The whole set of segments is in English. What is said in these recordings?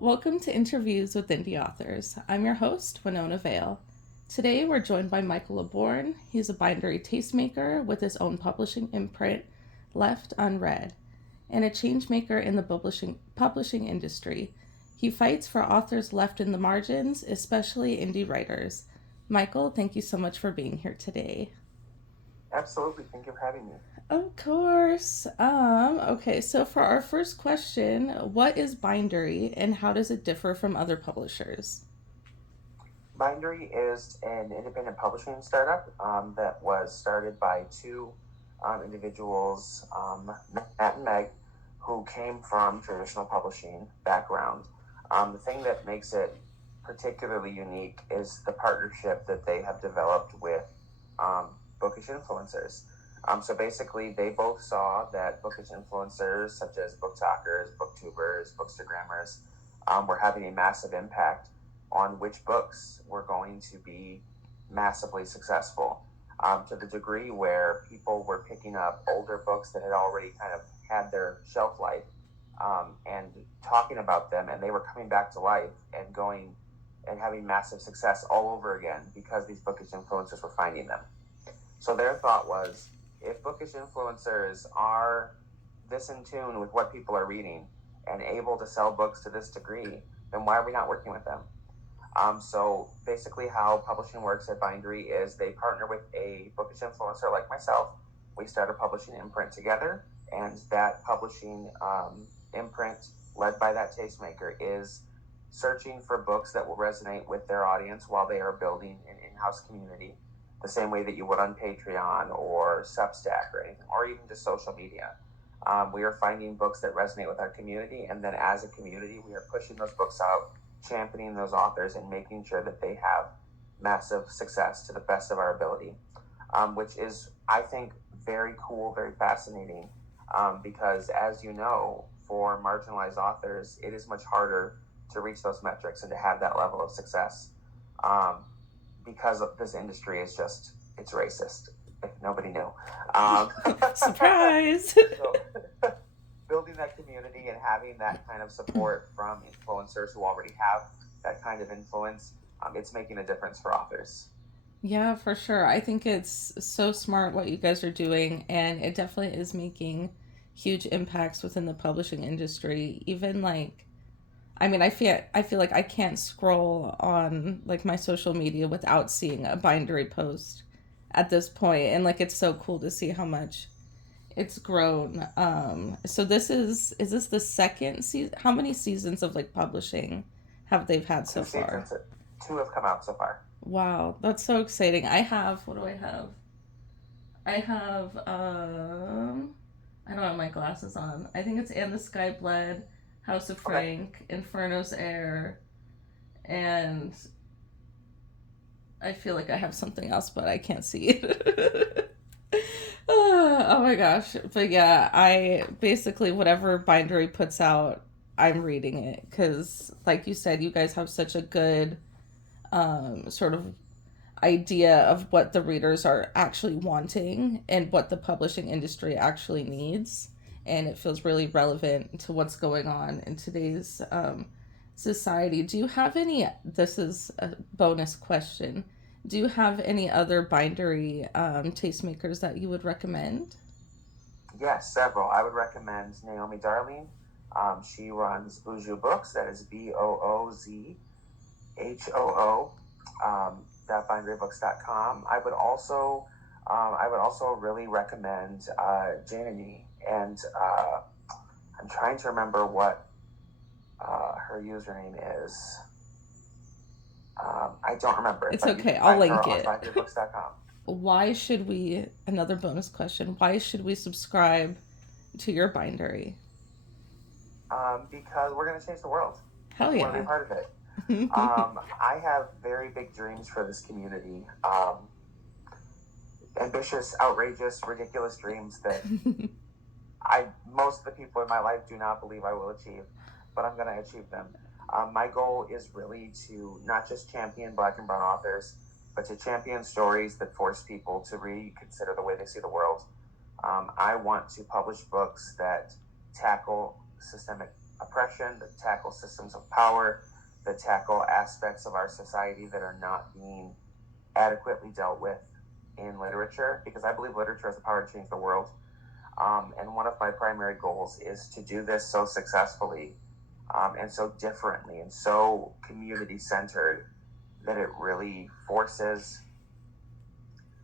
Welcome to Interviews with Indie Authors. I'm your host, Winona Vale. Today we're joined by Michael Laborn. He's a bindery tastemaker with his own publishing imprint, Left Unread, and a changemaker in the publishing industry. He fights for authors left in the margins, especially indie writers. Michael, thank you so much for being here today. Absolutely. Thank you for having me. Of course. Okay, so for our first question, what is Bindery and how does it differ from other publishers? Bindery is an independent publishing startup that was started by two individuals, Matt and Meg, who came from traditional publishing background. The thing that makes it particularly unique is the partnership that they have developed with bookish influencers. So basically, they both saw that bookish influencers such as BookTokers, BookTubers, Bookstagrammers were having a massive impact on which books were going to be massively successful, to the degree where people were picking up older books that had already kind of had their shelf life, and talking about them, and they were coming back to life and going and having massive success all over again because these bookish influencers were finding them. So their thought was, if bookish influencers are this in tune with what people are reading and able to sell books to this degree, then why are we not working with them? So basically how publishing works at Bindery is they partner with a bookish influencer like myself. We start a publishing imprint together, and that publishing imprint, led by that tastemaker, is searching for books that will resonate with their audience while they are building an in-house community, the same way that you would on Patreon or Substack or anything, or even just social media. We are finding books that resonate with our community, and then as a community, we are pushing those books out, championing those authors, and making sure that they have massive success to the best of our ability, which is, I think, very cool, very fascinating, because as you know, for marginalized authors, it is much harder to reach those metrics and to have that level of success, because of this industry is just, it's racist, if nobody knew. Surprise! So building that community and having that kind of support from influencers who already have that kind of influence, it's making a difference for authors. Yeah, for sure. I think it's so smart what you guys are doing, and it definitely is making huge impacts within the publishing industry. Even like, I feel like I can't scroll on like my social media without seeing a bindery post at this point, and like it's so cool to see how much it's grown. So is this the second season? How many seasons of like publishing have they've had so Two far? seasons, two have come out so far. Wow, that's so exciting. I have, what do I have? I have, I don't have my glasses on. I think it's And the Sky Bled, House of Okay. Frank, Inferno's Air, and I feel like I have something else, but I can't see it. Oh my gosh. But yeah, I basically, whatever Bindery puts out, I'm reading it. Because, like you said, you guys have such a good sort of idea of what the readers are actually wanting and what the publishing industry actually needs. And it feels really relevant to what's going on in today's society. Do you have any? This is a bonus question. Do you have any other bindery tastemakers that you would recommend? Yes, several. I would recommend Naomi Darling. She runs Boozhoo Books. That is BOOZHOO. .binderybooks.com. I would also really recommend Janany, and I'm trying to remember what her username is. I don't remember it, It's but you okay. can I'll find her link on it. binderybooks.com. Why should we? Another bonus question. Why should we subscribe to your bindery? Because we're going to change the world, and Hell we want to be yeah. a part of it. I have very big dreams for this community. Ambitious, outrageous, ridiculous dreams that most of the people in my life do not believe I will achieve, but I'm going to achieve them. My goal is really to not just champion Black and Brown authors, but to champion stories that force people to reconsider the way they see the world. I want to publish books that tackle systemic oppression, that tackle systems of power, that tackle aspects of our society that are not being adequately dealt with in literature, because I believe literature has the power to change the world. And one of my primary goals is to do this so successfully, and so differently and so community centered that it really forces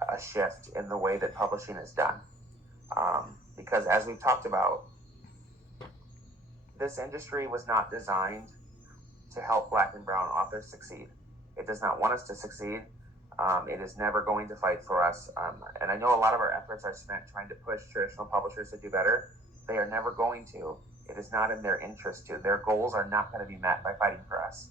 a shift in the way that publishing is done. Because as we've talked about, this industry was not designed to help Black and brown authors succeed. It does not want us to succeed. It is never going to fight for us. And I know a lot of our efforts are spent trying to push traditional publishers to do better. They are never going to. It is not in their interest to. Their goals are not going to be met by fighting for us.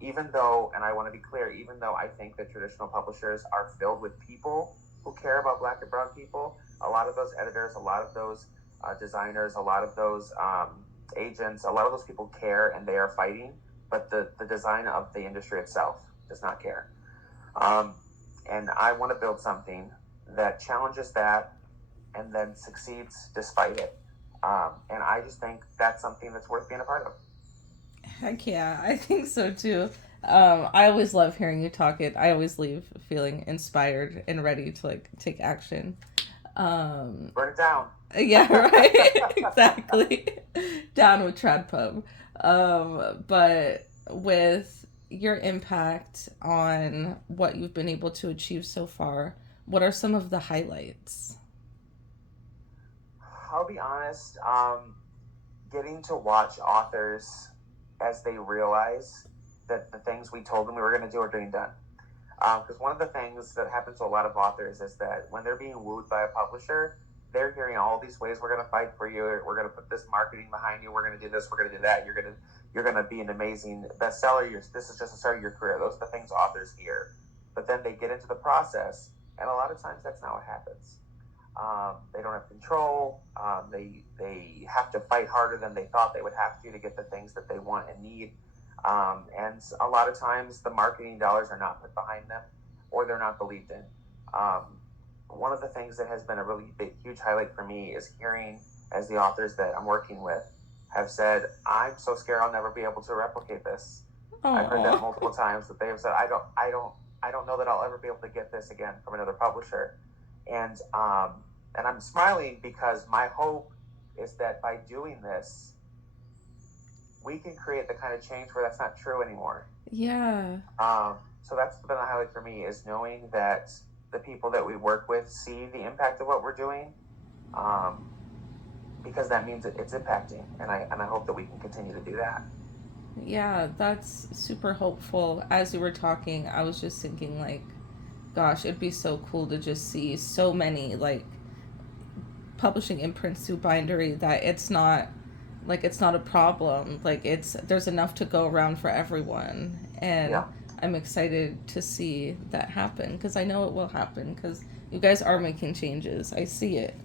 Even though, and I want to be clear, even though I think that traditional publishers are filled with people who care about Black and brown people, a lot of those editors, a lot of those designers, a lot of those agents, a lot of those people care and they are fighting, but the design of the industry itself does not care. And I want to build something that challenges that and then succeeds despite it. And I just think that's something that's worth being a part of. Heck yeah, I think so too. I always love hearing you talk. I always leave feeling inspired and ready to like take action. Burn it down. Yeah, right. Exactly. Down with Trad Pub. But with your impact on what you've been able to achieve so far, what are some of the highlights? I'll be honest, getting to watch authors as they realize that the things we told them we were going to do are getting done. Because one of the things that happens to a lot of authors is that when they're being wooed by a publisher, they're hearing all these ways we're going to fight for you. We're going to put this marketing behind you. We're going to do this. We're going to do that. You're going to be an amazing bestseller. This is just the start of your career. Those are the things authors hear. But then they get into the process, and a lot of times that's not what happens. They don't have control. They have to fight harder than they thought they would have to get the things that they want and need. And a lot of times the marketing dollars are not put behind them, or they're not believed in. One of the things that has been a really big, huge highlight for me is hearing, as the authors that I'm working with have said, "I'm so scared I'll never be able to replicate this." Aww. I've heard that multiple times, that they have said, I don't know that I'll ever be able to get this again from another publisher." And I'm smiling because my hope is that by doing this, we can create the kind of change where that's not true anymore. Yeah. So that's been a highlight for me, is knowing that the people that we work with see the impact of what we're doing, because that means it's impacting, and I hope that we can continue to do that. Yeah, that's super hopeful. As you were talking, I was just thinking like, gosh, it'd be so cool to just see so many like publishing imprints through Bindery that it's not a problem. Like there's enough to go around for everyone, and Yeah. I'm excited to see that happen because I know it will happen because you guys are making changes. I see it.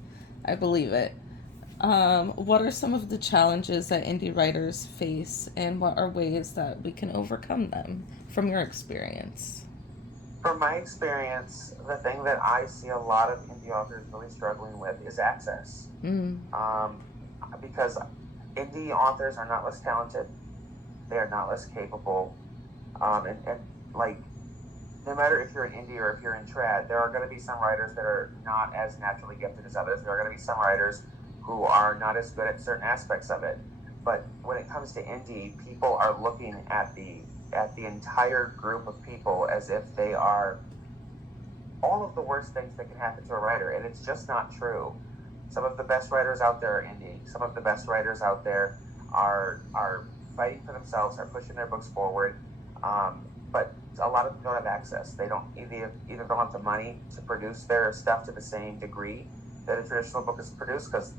I believe it. What are some of the challenges that indie writers face, and what are ways that we can overcome them from your experience? From my experience, the thing that I see a lot of indie authors really struggling with is access. Mm. Because indie authors are not less talented, they are not less capable, and like, no matter if you're in indie or if you're in trad, there are going to be some writers that are not as naturally gifted as others. There are going to be some writers who are not as good at certain aspects of it. But when it comes to indie, people are looking at the entire group of people as if they are all of the worst things that can happen to a writer, and it's just not true. Some of the best writers out there are indie. Some of the best writers out there are fighting for themselves, are pushing their books forward, but a lot of them don't have access. They don't either don't have the money to produce their stuff to the same degree that a traditional book is produced, because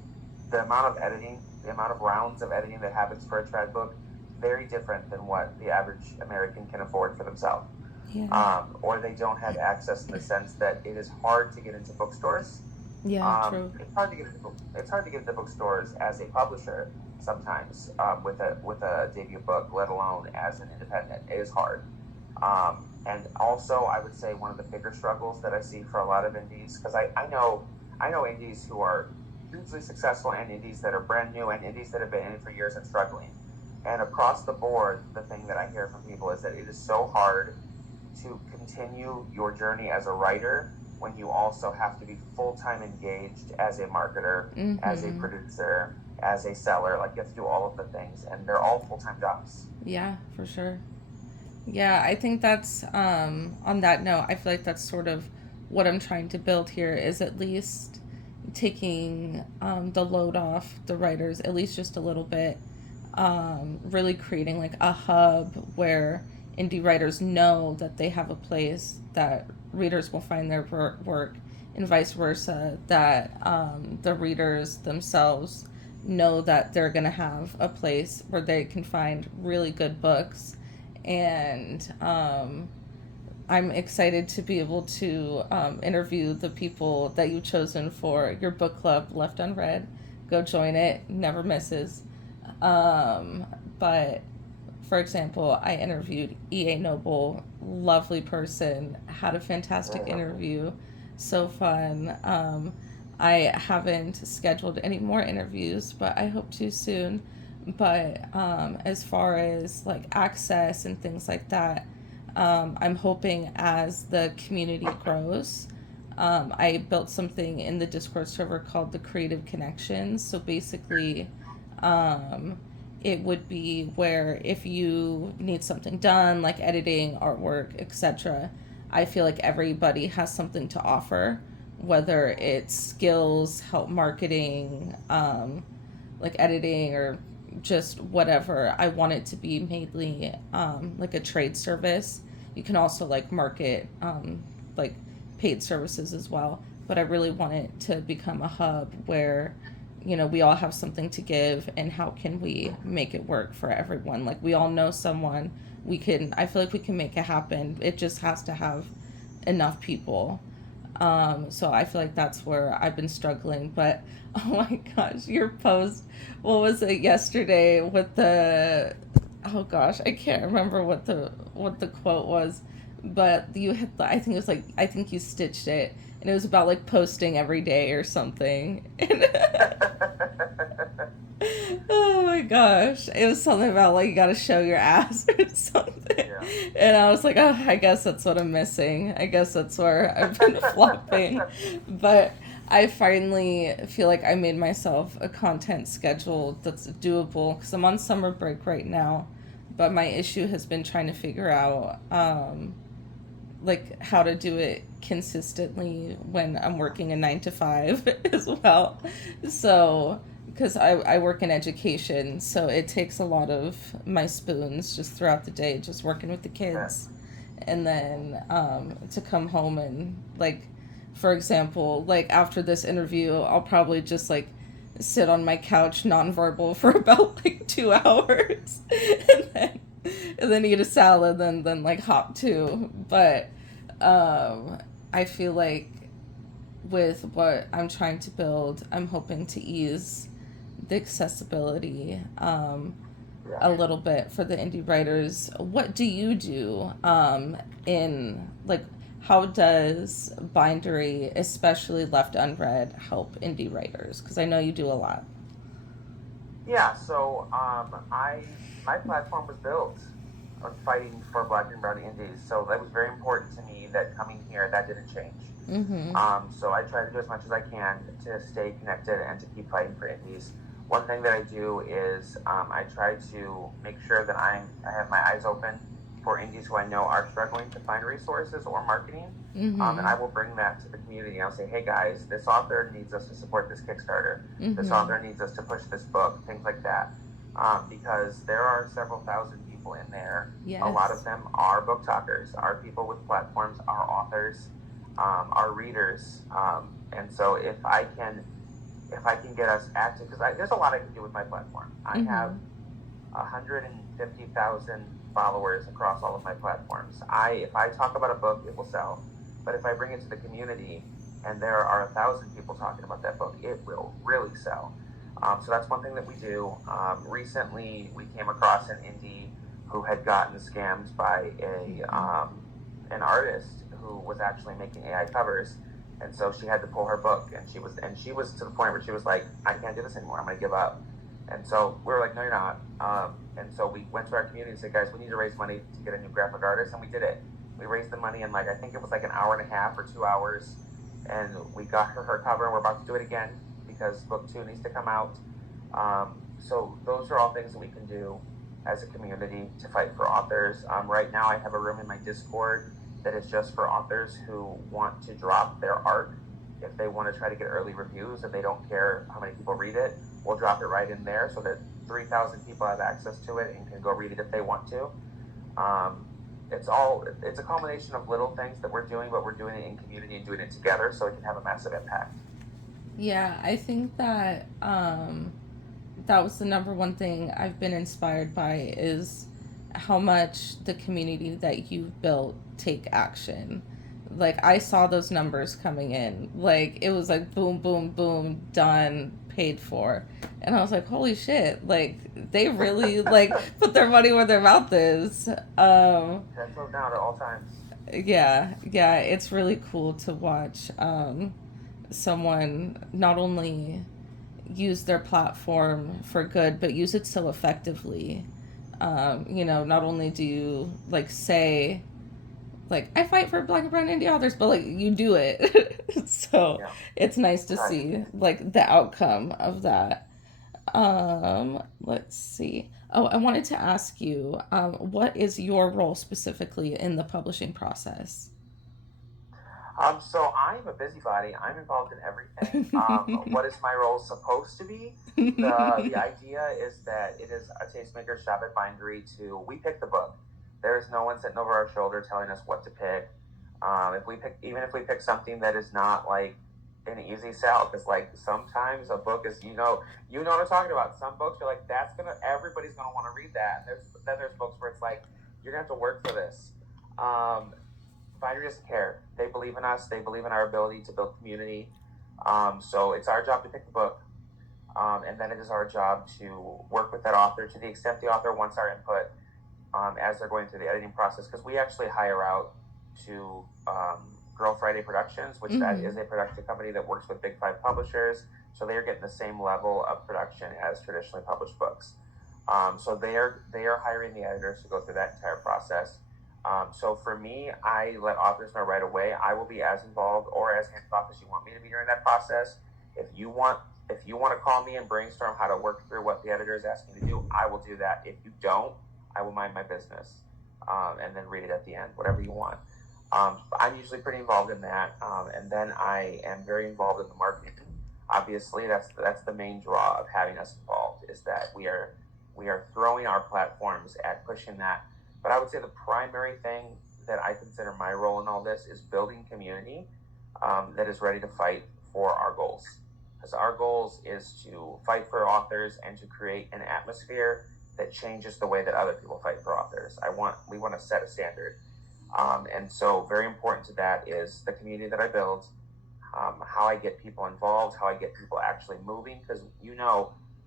the amount of editing, the amount of rounds of editing that happens for a trad book, very different than what the average American can afford for themselves. Yeah. Or they don't have access in the sense that it is hard to get into bookstores. Yeah, true. It's hard to get into bookstores as a publisher sometimes, with a debut book, let alone as an independent. It is hard. And also, I would say one of the bigger struggles that I see for a lot of indies, because I know indies who are hugely successful and indies that are brand new and indies that have been in it for years and struggling. And across the board, the thing that I hear from people is that it is so hard to continue your journey as a writer when you also have to be full-time engaged as a marketer, as a Mm-hmm. producer, as a seller. Like, you have to do all of the things, and they're all full-time jobs. Yeah, for sure. Yeah, I think that's on that note, I feel like that's sort of what I'm trying to build here is at least taking the load off the writers, at least just a little bit. Really creating like a hub where indie writers know that they have a place that readers will find their work, and vice versa, that the readers themselves know that they're going to have a place where they can find really good books. And I'm excited to be able to interview the people that you've chosen for your book club, Left Unread. Go join it, never misses. Um, but for example, I interviewed E.A. Noble, lovely person, had a fantastic interview, so fun. I haven't scheduled any more interviews, but I hope to soon. But as far as like access and things like that, I'm hoping as the community grows, I built something in the Discord server called the Creative Connections. So basically, um, it would be where if you need something done, like editing, artwork, etc., I feel like everybody has something to offer, whether it's skills, help marketing, like editing, or just whatever. I want it to be mainly like a trade service. You can also like market like paid services as well, but I really want it to become a hub where we all have something to give, and how can we make it work for everyone? Like, we all know someone. I feel like we can make it happen. It just has to have enough people. So I feel like that's where I've been struggling. But oh my gosh, your post, what was it yesterday with the, oh gosh, I can't remember what the quote was, but you had, I think it was like, I think you stitched it, and it was about like posting every day or something. And oh my gosh. It was something about like you gotta show your ass or something. Yeah. And I was like, oh, I guess that's what I'm missing. I guess that's where I've been flopping. But I finally feel like I made myself a content schedule that's doable because I'm on summer break right now. But my issue has been trying to figure out like how to do it consistently when I'm working a 9 to 5 as well. So, because I work in education, so it takes a lot of my spoons just throughout the day, just working with the Yeah. kids. And then to come home and, like, for example, like after this interview, I'll probably just like sit on my couch nonverbal for about like 2 hours and then eat a salad and then like hop to. But I feel like with what I'm trying to build, I'm hoping to ease the accessibility a Yeah. little bit for the indie writers. What do you do in like how does Bindery, especially Left Unread, help indie writers? Because I know you do a lot. Yeah, so my platform was built on fighting for Black and Brown indies, so that was very important to me. That coming here, that didn't change. Mm-hmm. So I try to do as much as I can to stay connected and to keep fighting for indies. One thing that I do is I try to make sure that I have my eyes open for indies who I know are struggling to find resources or marketing, and Mm-hmm. I will bring that to the community. I'll say, hey guys, this author needs us to support this Kickstarter. This Mm-hmm. author needs us to push this book, things like that. Because there are several thousand people in there. A lot of Yes. them are book talkers, are people with platforms, are authors, are readers. And so if I can get us active, because there's a lot I can do with my platform. I have Mm-hmm. 150,000 followers across all of my platforms. If I talk about a book, it will sell. But if I bring it to the community and there are 1,000 people talking about that book, it will really sell. So that's one thing that we do. Recently, we came across an indie who had gotten scammed by a an artist who was actually making AI covers, and so she had to pull her book, and she was to the point where she was like, I can't do this anymore. I'm going to give up. And so we were like, no, you're not. And so we went to our community and said, guys, we need to raise money to get a new graphic artist, and we did it. We raised the money in like I think it was like an hour and a half or 2 hours, and we got her cover, and we're about to do it again because book two needs to come out. So those are all things that we can do as a community to fight for authors. Right now, I have a room in my Discord that is just for authors who want to drop their art. If they want to try to get early reviews and they don't care how many people read it, we'll drop it right in there so that 3,000 people have access to it and can go read it if they want to. Um, it's a combination of little things that we're doing, but we're doing it in community and doing it together so it can have a massive impact. Yeah, I think that that was the number one thing I've been inspired by is how much the community that you've built take action. Like I saw those numbers coming in. Like it was like boom, boom, boom, done, paid for. And I was like, holy shit, like they really like put their money where their mouth is. That's those down at all times. Yeah, it's really cool to watch someone not only use their platform for good, but use it so effectively. Not only do you like say like I fight for Black and Brown Indie authors, but like you do it. So Yeah. it's nice to Right. see like the outcome of that. Let's see. Oh, I wanted to ask you, what is your role specifically in the publishing process? So I'm a busybody. I'm involved in everything. What is my role supposed to be? The idea is that it is a tastemaker's job at Bindery to we pick the book. There is no one sitting over our shoulder telling us what to pick. If we pick something that is not like an easy sell, because like sometimes a book is you know what I'm talking about. Some books you're like everybody's gonna want to read that. And there's books where it's like you're gonna have to work for this. Um, Finder doesn't care. They believe in us. They believe in our ability to build community. So it's our job to pick the book, and then it is our job to work with that author to the extent the author wants our input as they're going through the editing process. Because we actually hire out to Girl Friday Productions, which that Mm-hmm. is a production company that works with Big Five publishers. So they are getting the same level of production as traditionally published books. So they are hiring the editors to go through that entire process. So for me, I let authors know right away. I will be as involved or as hands off as you want me to be during that process. If you want, if you want to call me and brainstorm how to work through what the editor is asking me to do, I will do that. If you don't, I will mind my business, and then read it at the end, whatever you want. I'm usually pretty involved in that, and then I am very involved in the marketing. Obviously, that's the main draw of having us involved is that we are throwing our platforms at pushing that. But I would say the primary thing that I consider my role in all this is building community that is ready to fight for our goals. Because our goals is to fight for authors and to create an atmosphere that changes the way that other people fight for authors. We want to set a standard, and so very important to that is the community that I build, how I get people involved, how I get people actually moving. Because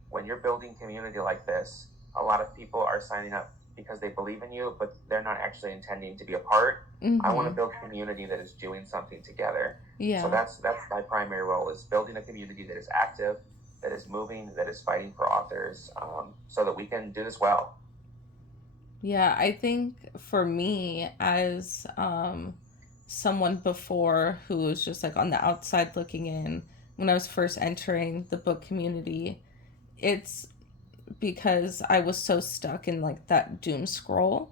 when you're building community like this, a lot of people are signing up because they believe in you, but they're not actually intending to be a part. I want to Mm-hmm. build community that is doing something together. So Yeah. that's my primary role is building a community that is active, that is moving, that is fighting for authors, so that we can do this well. Yeah, I think for me as someone before who was just like on the outside looking in when I was first entering the book community, it's because I was so stuck in like that doom scroll.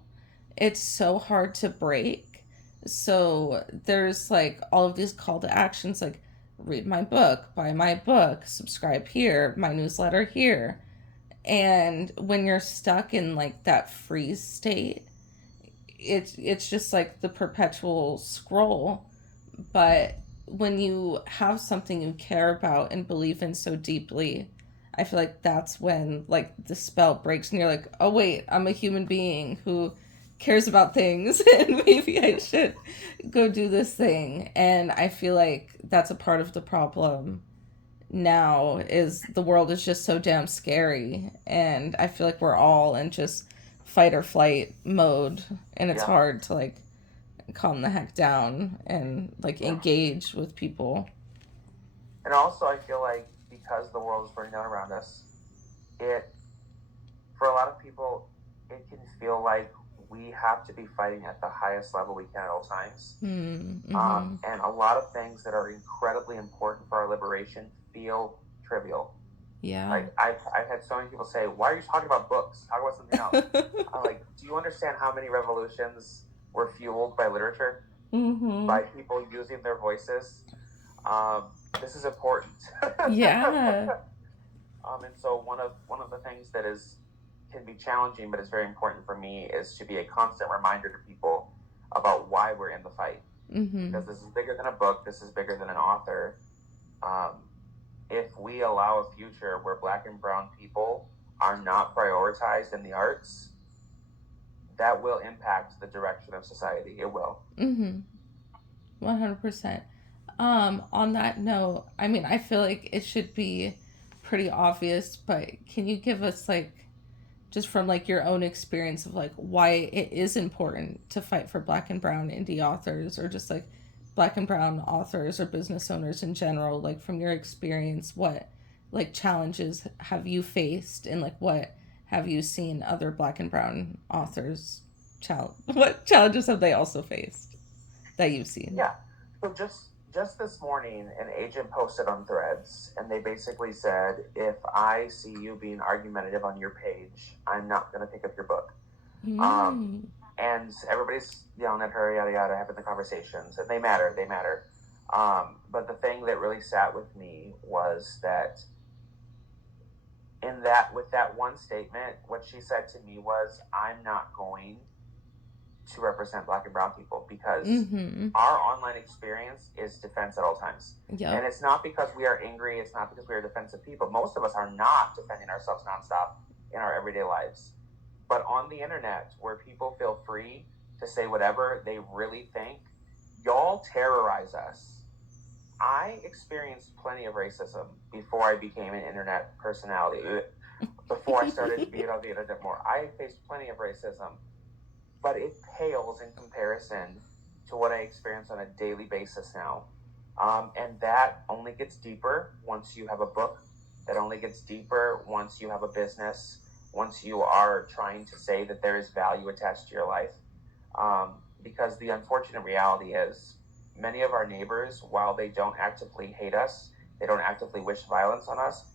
It's so hard to break. So there's like all of these call to actions like read my book, buy my book, subscribe here, my newsletter here. And when you're stuck in like that freeze state, it's just like the perpetual scroll. But when you have something you care about and believe in so deeply, I feel like that's when like the spell breaks and you're like, oh wait, I'm a human being who cares about things and maybe I should go do this thing. And I feel like that's a part of the problem now is the world is just so damn scary, and I feel like we're all in just fight or flight mode, and it's Yeah. hard to like calm the heck down and like Yeah. engage with people. And also, I feel like because the world is burning down around us, it for a lot of people, it can feel like we have to be fighting at the highest level we can at all times. Mm-hmm. And a lot of things that are incredibly important for our liberation feel trivial. Yeah. Like I've had so many people say, "Why are you talking about books? Talk about something else." I'm like, "Do you understand how many revolutions were fueled by literature, Mm-hmm. by people using their voices? Um, this is important." Yeah. And so one of the things that is can be challenging, but is very important for me, is to be a constant reminder to people about why we're in the fight. Mm-hmm. Because this is bigger than a book. This is bigger than an author. Um, if we allow a future where Black and Brown people are not prioritized in the arts, that will impact the direction of society. It will. Mm-hmm. 100%. On that note, I mean, I feel like it should be pretty obvious, but can you give us like just from like your own experience of like why it is important to fight for Black and brown indie authors, or just like Black and brown authors or business owners in general, like from your experience, what like challenges have you faced, and like what have you seen other Black and brown authors what challenges have they also faced that you've seen? Yeah. So just this morning, an agent posted on Threads, and they basically said, "If I see you being argumentative on your page, I'm not going to pick up your book." Um, Mm. and everybody's yelling at her, yada yada, having the conversations, and they matter, they matter. But the thing that really sat with me was that with that one statement, what she said to me was, "I'm not going to represent Black and brown people because Mm-hmm. our online experience is defense at all times." And Yep. it's not because we are angry, it's not because we are defensive people. Most of us are not defending ourselves nonstop in our everyday lives. But on the internet, where people feel free to say whatever they really think, y'all terrorize us. I experienced plenty of racism before I became an internet personality, before I started being on the internet more. I faced plenty of racism, but it pales in comparison to what I experience on a daily basis now. And that only gets deeper once you have a book. That only gets deeper once you have a business, once you are trying to say that there is value attached to your life. Because the unfortunate reality is, many of our neighbors, while they don't actively hate us, they don't actively wish violence on us,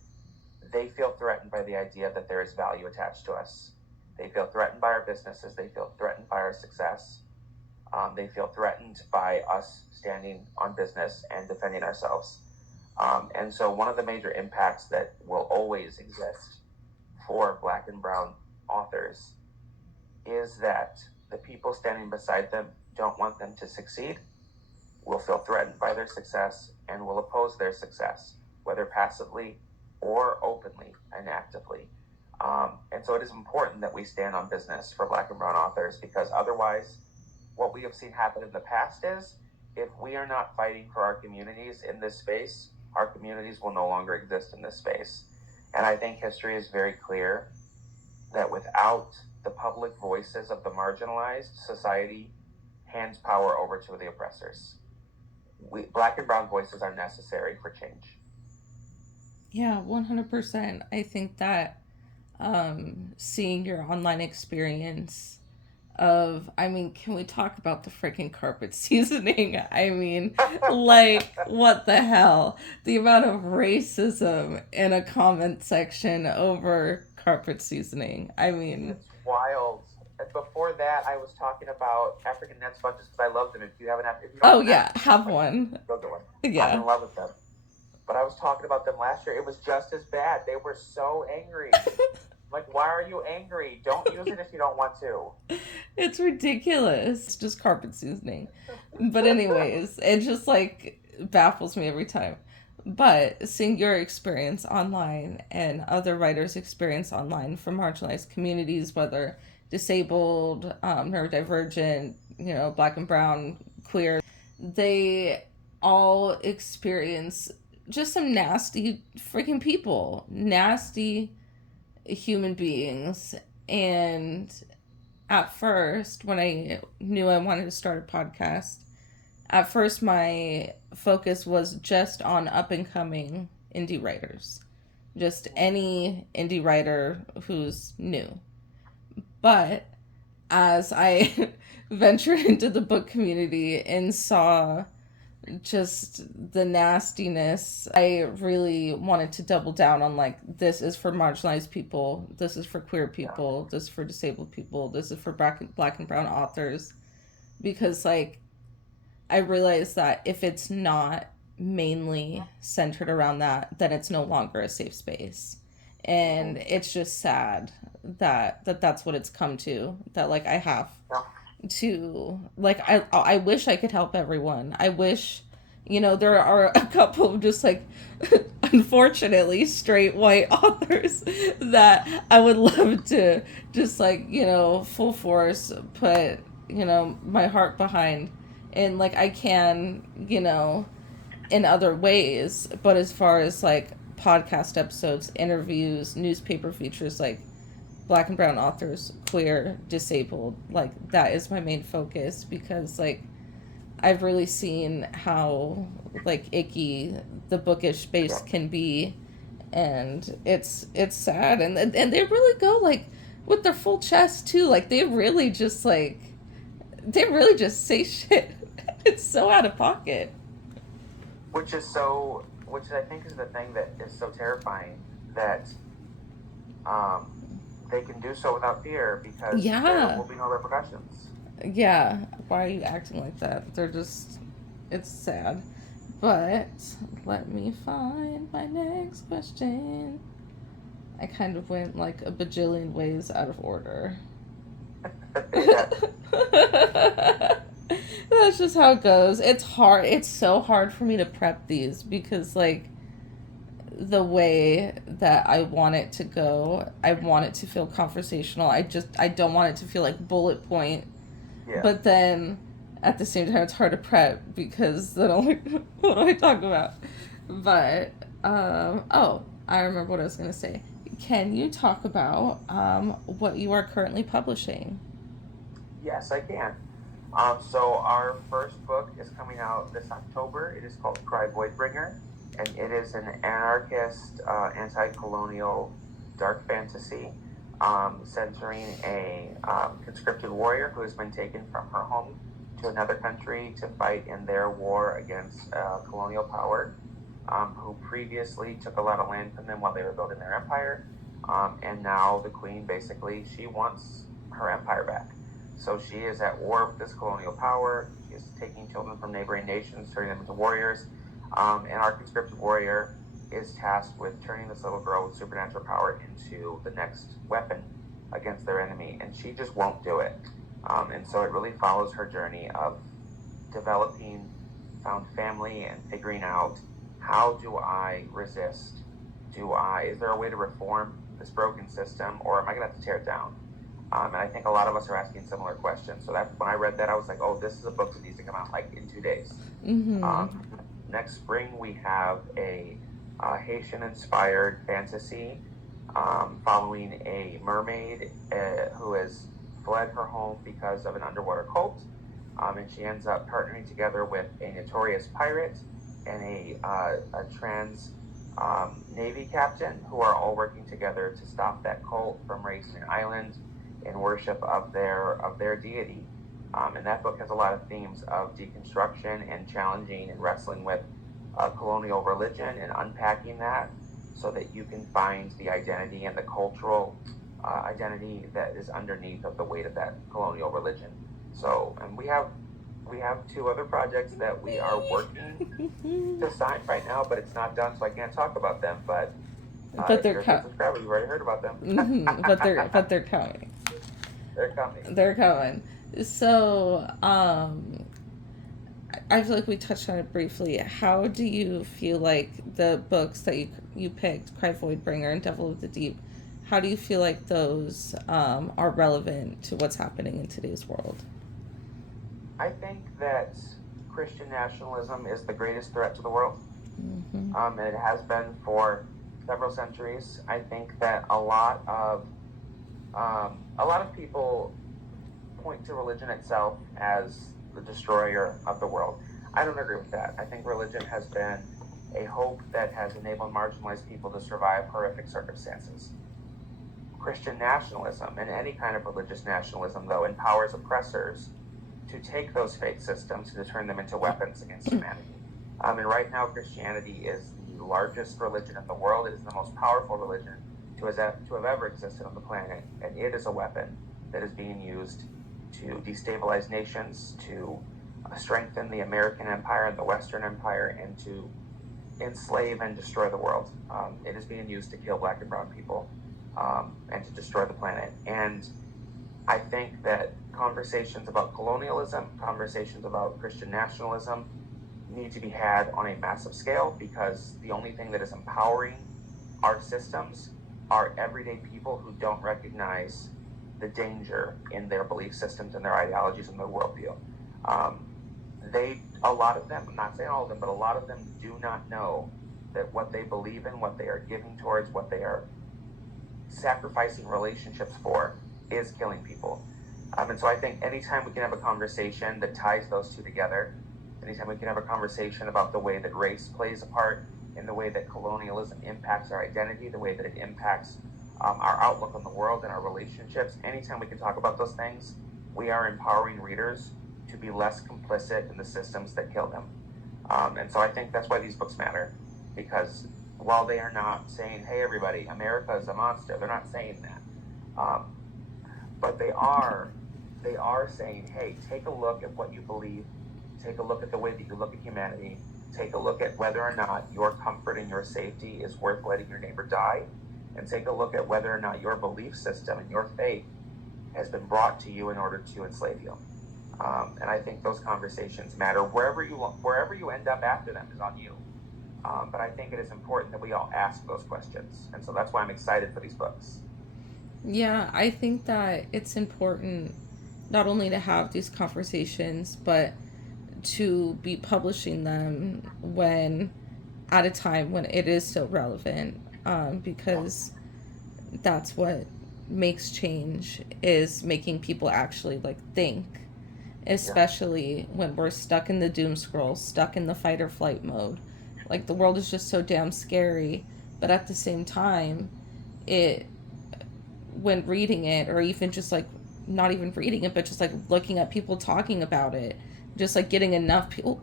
they feel threatened by the idea that there is value attached to us. They feel threatened by our businesses. They feel threatened by our success. They feel threatened by us standing on business and defending ourselves. And so, one of the major impacts that will always exist for Black and brown authors is that the people standing beside them don't want them to succeed, will feel threatened by their success, and will oppose their success, whether passively or openly and actively. And so it is important that we stand on business for Black and brown authors, because otherwise, what we have seen happen in the past is, if we are not fighting for our communities in this space, our communities will no longer exist in this space. And I think history is very clear that without the public voices of the marginalized, society hands power over to the oppressors. Black and brown voices are necessary for change. Yeah, 100%. I think that seeing your online experience of, I mean, can we talk about the freaking carpet seasoning? I mean, like, what the hell? The amount of racism in a comment section over carpet seasoning. I mean, It's wild. And before that, I was talking about African net sponges because I love them. If you don't oh have an yeah, African net have sponge, one. go get one. I'm Yeah. in love with them. But I was talking about them last year. It was just as bad. They were so angry. Like, why are you angry? Don't use it if you don't want to. It's ridiculous. It's just carpet seasoning. But anyways, it just like baffles me every time. But seeing your experience online and other writers' experience online from marginalized communities, whether disabled, neurodivergent, Black and brown, queer, they all experience just some nasty freaking people, nasty human beings. And at first, when I knew I wanted to start a podcast, at first my focus was just on up and coming indie writers, just any indie writer who's new. But as I ventured into the book community and saw just the nastiness, I really wanted to double down on like, this is for marginalized people, this is for queer Yeah. people, this is for disabled people, this is for black and brown authors. Because like, I realized that if it's not mainly centered around that, then it's no longer a safe space. And Mm-hmm. it's just sad that that's what it's come to. That like I have Yeah. to like I wish I could help everyone. I wish, you know, there are a couple of just like unfortunately straight white authors that I would love to just like, you know, full force put, you know, my heart behind, and like I can, you know, in other ways. But as far as like podcast episodes, interviews, newspaper features, like black and brown authors, queer, disabled, like that is my main focus, because like I've really seen how like icky the bookish space Yeah. can be, and it's sad, and they really go like with their full chest too, like they really just say shit. It's so out of pocket. Which I think is the thing that is so terrifying, that um, they can do so without fear because there Yeah, will be no repercussions. yeah. Why are you acting like that? They're just, it's sad. But let me find my next question. I kind of went like a bajillion ways out of order. Yeah. That's just how it goes. It's hard. It's so hard for me to prep these because, like, the way that I want it to go, I want it to feel conversational. I don't want it to feel like bullet point. Yeah. But then at the same time, it's hard to prep because then I'm like, what do I talk about? But, oh, I remember what I was going to say. Can you talk about what you are currently publishing? Yes, I can. So our first book is coming out this October. It is called Cry Voidbringer, and it is an anarchist, anti-colonial dark fantasy, centering a conscripted warrior who has been taken from her home to another country to fight in their war against colonial power, who previously took a lot of land from them while they were building their empire. And now the queen basically, she wants her empire back. So she is at war with this colonial power. She is taking children from neighboring nations, turning them into warriors. And our conscripted warrior is tasked with turning this little girl with supernatural power into the next weapon against their enemy. And she just won't do it. And so it really follows her journey of developing found family and figuring out, how do I resist? Is there a way to reform this broken system, or am I going to have to tear it down? And I think a lot of us are asking similar questions. So that when I read that, I was like, oh, this is a book that needs to come out like in 2 days. Mm-hmm. Um, Next spring, we have a Haitian-inspired fantasy following a mermaid who has fled her home because of an underwater cult. And she ends up partnering together with a notorious pirate and a trans Navy captain, who are all working together to stop that cult from raising an island in worship of their deity. And that book has a lot of themes of deconstruction and challenging and wrestling with colonial religion and unpacking that, so that you can find the identity and the cultural identity that is underneath of the weight of that colonial religion. So, and we have two other projects that we are working to sign right now, but it's not done, so I can't talk about them. But But if they're you're a good subscriber, you've already heard about them. mm-hmm. But they're coming. They're coming. They're coming. So, I feel like we touched on it briefly. How do you feel like the books that you picked, Cry Voidbringer and Devil of the Deep, how do you feel like those are relevant to what's happening in today's world? I think that Christian nationalism is the greatest threat to the world, Mm-hmm. and it has been for several centuries. I think that a lot of people point to religion itself as the destroyer of the world. I don't agree with that. I think religion has been a hope that has enabled marginalized people to survive horrific circumstances. Christian nationalism and any kind of religious nationalism, though, empowers oppressors to take those faith systems and to turn them into weapons against humanity. And right now, Christianity is the largest religion in the world. It is the most powerful religion to have ever existed on the planet, and it is a weapon that is being used to destabilize nations, to strengthen the American empire and the Western empire, and to enslave and destroy the world. It is being used to kill black and brown people and to destroy the planet. And I think that conversations about colonialism, conversations about Christian nationalism need to be had on a massive scale, because the only thing that is empowering our systems are everyday people who don't recognize the danger in their belief systems and their ideologies and their worldview. A lot of them, I'm not saying all of them, but a lot of them do not know that what they believe in, what they are giving towards, what they are sacrificing relationships for, is killing people. And so I think anytime we can have a conversation that ties those two together, anytime we can have a conversation about the way that race plays a part in the way that colonialism impacts our identity, the way that it impacts our outlook on the world and our relationships, anytime we can talk about those things, we are empowering readers to be less complicit in the systems that kill them. And so I think that's why these books matter, because while they are not saying, hey, everybody, America is a monster, they're not saying that. But they are saying, hey, take a look at what you believe, take a look at the way that you look at humanity, take a look at whether or not your comfort and your safety is worth letting your neighbor die, and take a look at whether or not your belief system and your faith has been brought to you in order to enslave you. And I think those conversations matter. Wherever you end up after them is on you. But I think it is important that we all ask those questions. And so that's why I'm excited for these books. Yeah, I think that it's important not only to have these conversations, but to be publishing them at a time when it is still relevant, because that's what makes change, is making people actually think, especially when we're stuck in the doom scroll, stuck in the fight or flight mode. The world is just so damn scary, but at the same time, when reading it, or even just not even reading it, but just looking at people talking about it, just getting enough people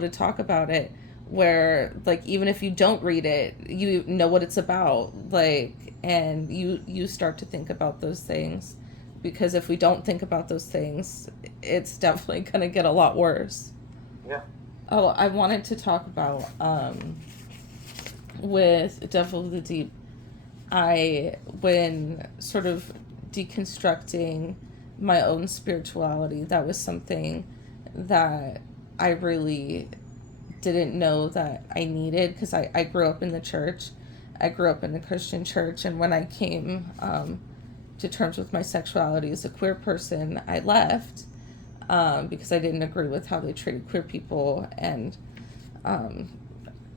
to talk about it, where even if you don't read it, you know what it's about, and you start to think about those things, because if we don't think about those things, it's definitely gonna get a lot worse. Yeah. Oh, I wanted to talk about with Devil of the Deep, when sort of deconstructing my own spirituality, that was something that I really didn't know that I needed, because I grew up in the church. I grew up in the Christian church, and when I came to terms with my sexuality as a queer person, I left because I didn't agree with how they treated queer people, and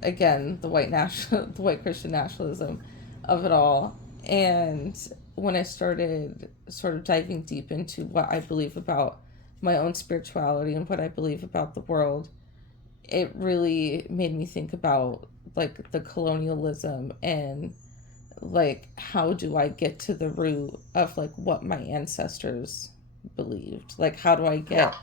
again, the white Christian nationalism of it all. And when I started sort of diving deep into what I believe about my own spirituality and what I believe about the world, it really made me think about the colonialism, and how do I get to the root of what my ancestors believed? How do I get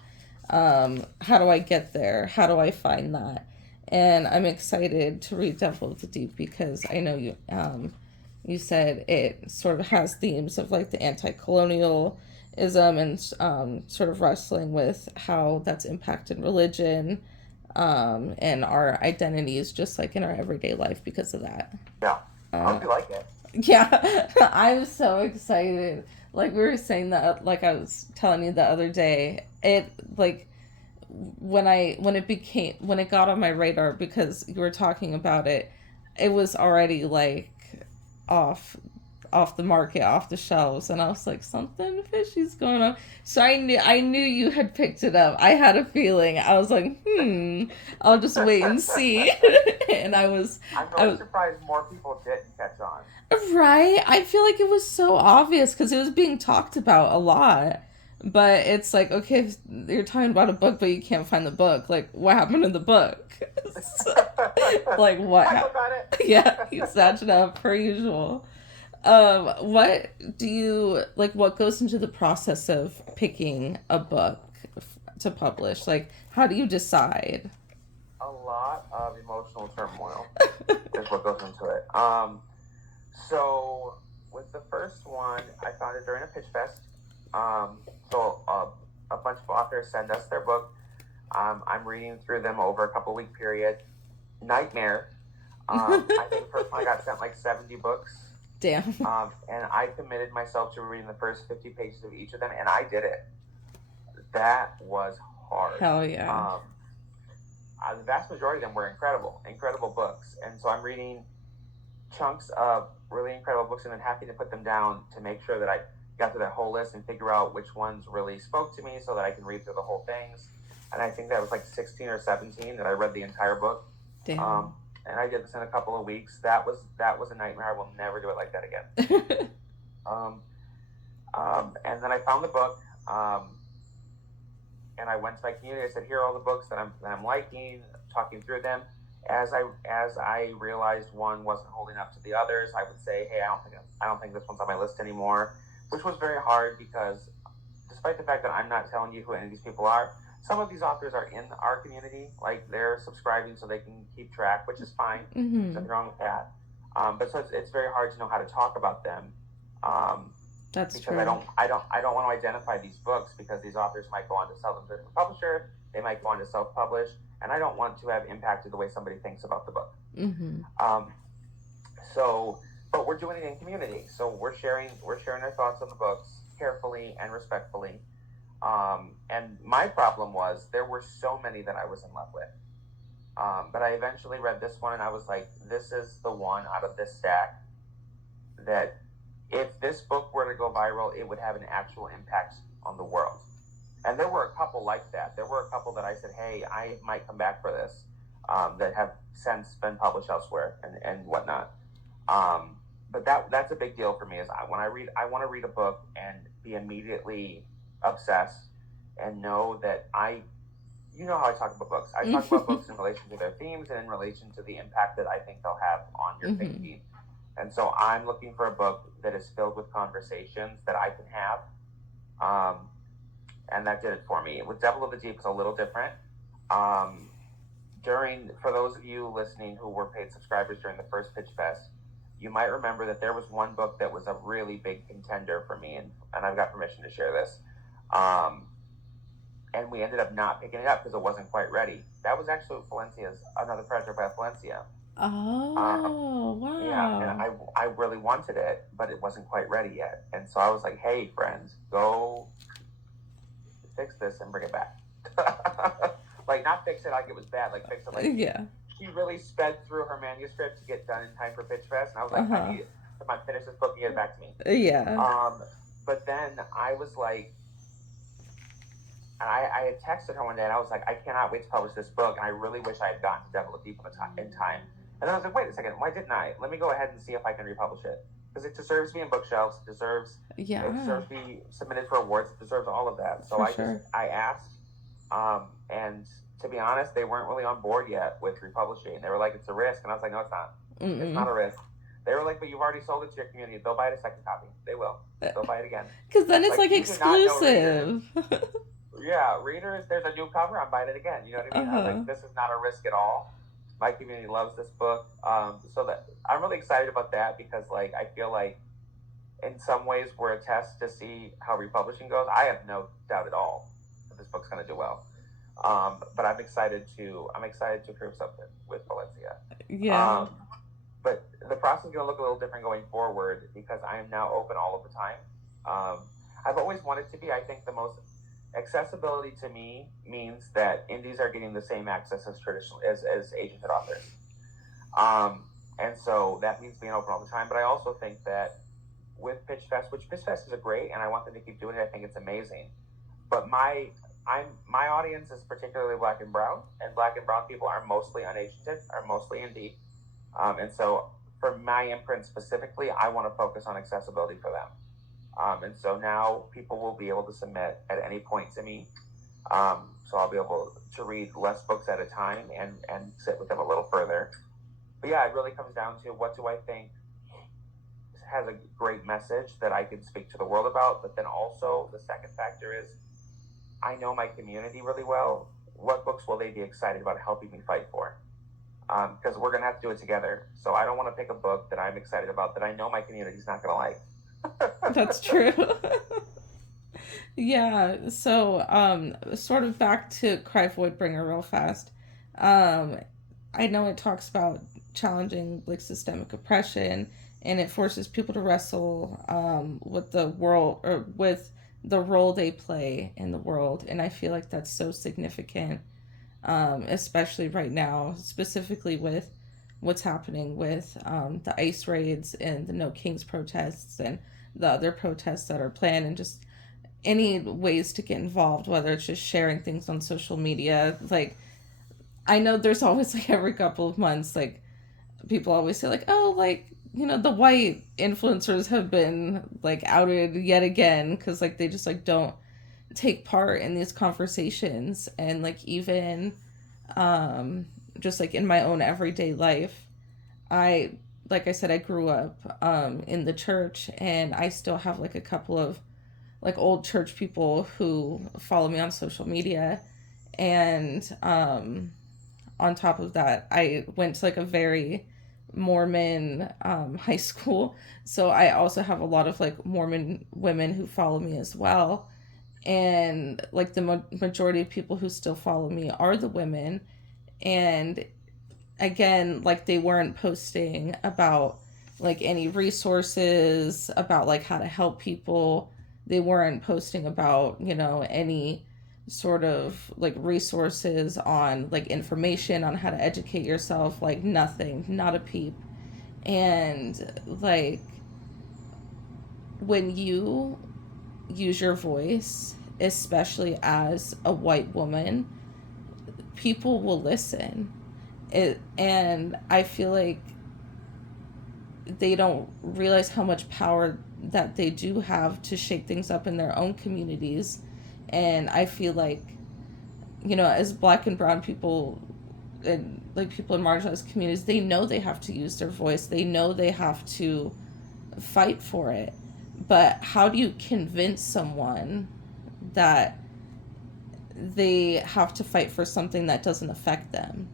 there? How do I find that? And I'm excited to read Devil of the Deep, because I know you said it sort of has themes of the anti-colonialism, and sort of wrestling with how that's impacted religion, and our identities, just in our everyday life, because of that. Yeah. I hope you like it. Yeah, I'm so excited. We were saying that, I was telling you the other day, it when it got on my radar, because you were talking about it, it was already off the market, off the shelves, and I was like, something fishy's going on. So I knew you had picked it up. I had a feeling. I was like, I'll just wait and see. And I'm really surprised more people didn't catch on. Right? I feel like it was so obvious, because it was being talked about a lot, But it's like, okay, if you're talking about a book, but you can't find the book. Like, what happened in the book? So, like, what I happened? forgot it. Yeah, you snatched it up per usual. What do you like? What goes into the process of picking a book to publish? Like, how do you decide? A lot of emotional turmoil is what goes into it. So with the first one, I found it during a pitch fest. Um, so a bunch of authors send us their book. I'm reading through them over a couple week period. Nightmare. I think the first one I got sent like 70 books. Damn. And I committed myself to reading the first 50 pages of each of them, and I did it. That was hard. Hell yeah. The vast majority of them were incredible books. And so I'm reading chunks of really incredible books and then having to put them down to make sure that I got through that whole list and figure out which ones really spoke to me so that I can read through the whole things. And I think that was like 16 or 17 that I read the entire book. Damn. And I did this in a couple of weeks. That was a nightmare. I will never do it like that again. And then I found the book. And I went to my community. I said, "Here are all the books that I'm liking." Talking through them, as I realized one wasn't holding up to the others, I would say, "Hey, I don't think this one's on my list anymore," which was very hard because, despite the fact that I'm not telling you who any of these people are, some of these authors are in our community, like they're subscribing so they can keep track, which is fine. There's nothing wrong with that. But so it's very hard to know how to talk about them. That's because true. I don't want to identify these books because these authors might go on to sell them to a different publisher. They might go on to self-publish, and I don't want to have impacted the way somebody thinks about the book. But we're doing it in community, so we're sharing our thoughts on the books carefully and respectfully. And my problem was there were so many that I was in love with. But I eventually read this one, and I was like, this is the one out of this stack that if this book were to go viral, it would have an actual impact on the world. And there were a couple like that. There were a couple that I said, hey, I might come back for this, that have since been published elsewhere and whatnot. But that's a big deal for me. Is I want to read a book and be immediately obsessed and know that you know how I talk about books. I talk about books in relation to their themes and in relation to the impact that I think they'll have on your thinking. And so I'm looking for a book that is filled with conversations that I can have. And that did it for me. With Devil of the Deep, it's a little different. For those of you listening who were paid subscribers during the first Pitch Fest, you might remember that there was one book that was a really big contender for me, and I've got permission to share this. And we ended up not picking it up because it wasn't quite ready. That was actually Valencia's Another Predator by Valencia. Oh, wow. Yeah, and I really wanted it, but it wasn't quite ready yet. And so I was like, hey, friends, go fix this and bring it back. Like, not fix it like it was bad, like fix it like she really sped through her manuscript to get done in time for Pitch Fest. And I was like, I need it. If I finish this book and get it back to me. Yeah. But then I was like, I had texted her one day and I was like, I cannot wait to publish this book. And I really wish I had gotten to Devil of the Deep in time. And then I was like, wait a second, why didn't I? Let me go ahead and see if I can republish it. Because it deserves to be in bookshelves. It deserves to be submitted for awards. It deserves all of that. So I asked. And to be honest, they weren't really on board yet with republishing. They were like, it's a risk. And I was like, no, it's not. It's not a risk. They were like, but you've already sold it to your community. They'll buy it a second copy. They will. They'll buy it again. Because then it's like exclusive. Yeah, readers, there's a new cover, I'm buying it again. You know what I mean? I was like, this is not a risk at all. My community loves this book. So that I'm really excited about that because like I feel like in some ways we're a test to see how republishing goes. I have no doubt at all that this book's gonna do well. But I'm excited to prove something with Valencia. Yeah. But the process is gonna look a little different going forward because I am now open all of the time. I've always wanted to be. I think the most accessibility to me means that indies are getting the same access as agented authors. And so that means being open all the time. But I also think that with Pitch Fest, which Pitch Fest is great, and I want them to keep doing it. I think it's amazing. But my audience is particularly Black and Brown, and Black and Brown people are mostly unagented, are mostly indie. And so for my imprint specifically, I want to focus on accessibility for them. And so now people will be able to submit at any point to me. So I'll be able to read less books at a time and sit with them a little further. But yeah, it really comes down to what do I think has a great message that I can speak to the world about. But then also the second factor is I know my community really well. What books will they be excited about helping me fight for? Because we're going to have to do it together. So I don't want to pick a book that I'm excited about that I know my community's not going to like. That's true. Yeah, so sort of back to Cry Voidbringer real fast. Um I know it talks about challenging like systemic oppression, and it forces people to wrestle with the world, or with the role they play in the world, and I feel like that's so significant, especially right now, specifically with what's happening with the ICE raids and the No Kings protests and the other protests that are planned, and just any ways to get involved, whether it's just sharing things on social media. Like, I know there's always like every couple of months, like people always say like, oh, like, the white influencers have been like outed yet again, because like they just like don't take part in these conversations. And like even just like in my own everyday life, I like I said, I grew up in the church, and I still have like a couple of like old church people who follow me on social media. And on top of that, I went to like a very Mormon high school, so I also have a lot of like Mormon women who follow me as well. And like the majority of people who still follow me are the women. And again, like they weren't posting about like any resources about like how to help people. They weren't posting about, any sort of like resources on like information on how to educate yourself, like nothing, not a peep. And like when you use your voice, especially as a white woman, people will listen. And I feel like they don't realize how much power that they do have to shake things up in their own communities. And I feel like, as black and brown people, and like people in marginalized communities, they know they have to use their voice, they know they have to fight for it. But how do you convince someone that they have to fight for something that doesn't affect them?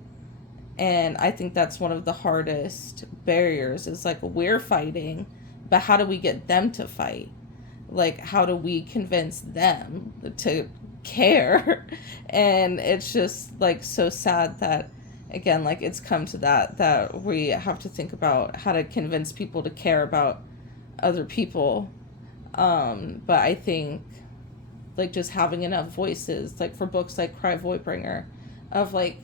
And I think that's one of the hardest barriers, is like we're fighting, but how do we get them to fight? Like, how do we convince them to care? And it's just like so sad that, again, like it's come to that we have to think about how to convince people to care about other people. But I think like just having enough voices, like for books like Cry Voidbringer, of like,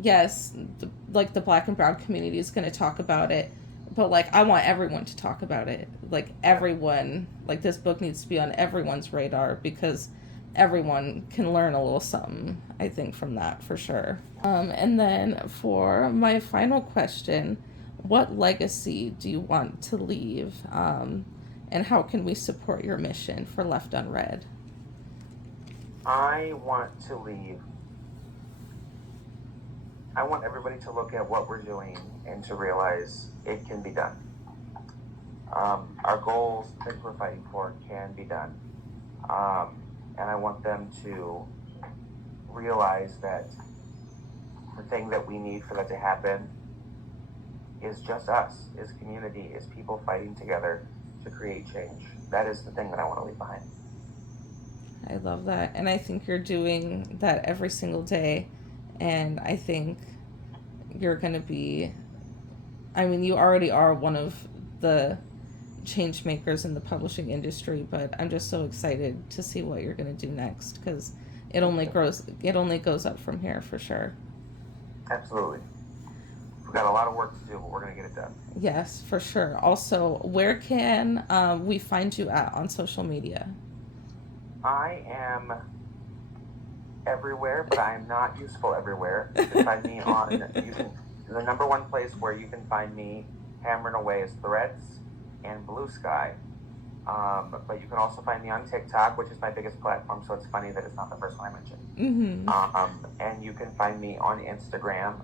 yes, like the black and brown community is going to talk about it, but like I want everyone to talk about it. Like everyone, like this book needs to be on everyone's radar, because everyone can learn a little something, I think, from that for sure. And then for my final question, what legacy do you want to leave? And how can we support your mission for Left Unread? I want to leave. I want everybody to look at what we're doing and to realize it can be done. Our goals that we're fighting for can be done. And I want them to realize that the thing that we need for that to happen is just us, is community, is people fighting together to create change. That is the thing that I want to leave behind. I love that. And I think you're doing that every single day. And I think you're going to be, I mean, you already are one of the change makers in the publishing industry, but I'm just so excited to see what you're going to do next, because it only goes up from here for sure. Absolutely. We've got a lot of work to do, but we're going to get it done. Yes, for sure. Also, where can we find you at on social media? I am everywhere, but I am not useful everywhere. You can find me on the number one place where you can find me hammering away is Threads and Blue Sky. But you can also find me on TikTok, which is my biggest platform, so it's funny that it's not the first one I mentioned. Mm-hmm. And you can find me on Instagram.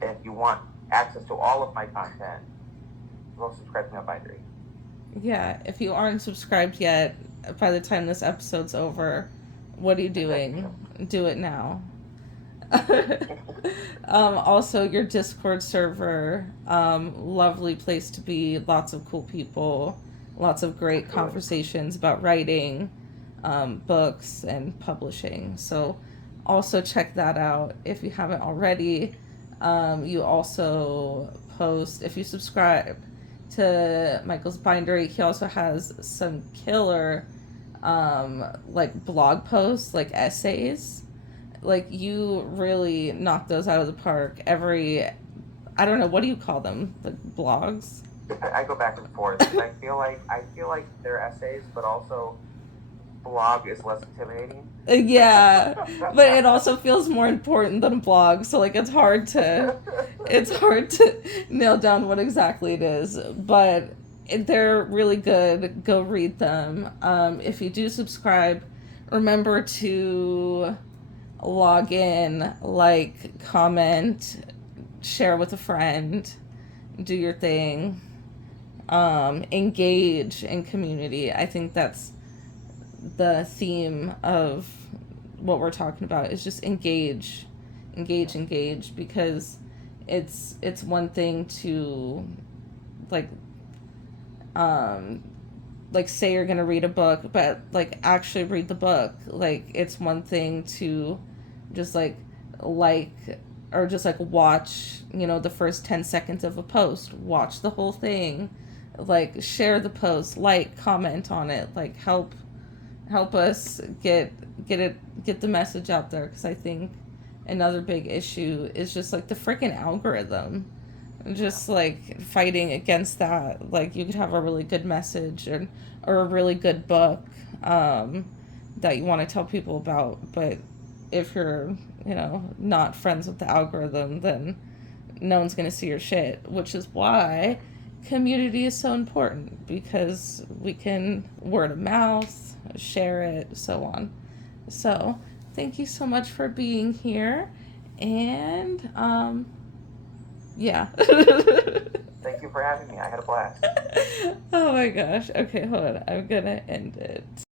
If you want access to all of my content, go subscribe to me on Bindery. Yeah, if you aren't subscribed yet, by the time this episode's over, what are you doing? Do it now. Also, your Discord server, lovely place to be. Lots of cool people, lots of great conversations about writing, books, and publishing. So, also check that out if you haven't already. You also post, if you subscribe to Michael's Bindery, he also has some killer, like blog posts, like essays, like you really knock those out of the park every, I don't know, what do you call them, like blogs? I go back and forth. I feel like they're essays, but also blog is less intimidating. Yeah, but it also feels more important than a blog, so like it's hard to nail down what exactly it is, but they're really good. Go read them. If you do subscribe, remember to log in, like, comment, share with a friend, do your thing, engage in community. I think that's the theme of what we're talking about, is just engage, because it's one thing to like um say you're gonna read a book, but like actually read the book. Like it's one thing to just like or just like watch, the first 10 seconds of a post, watch the whole thing, like share the post, like comment on it, like help us get the message out there, because I think another big issue is just like the freaking algorithm, just like fighting against that. Like you could have a really good message or a really good book, that you want to tell people about, but if you're not friends with the algorithm, then no one's gonna see your shit, which is why community is so important, because we can word of mouth, share it, so on. So thank you so much for being here, and yeah. Thank you for having me. I had a blast. Oh my gosh. Okay, hold on. I'm gonna end it.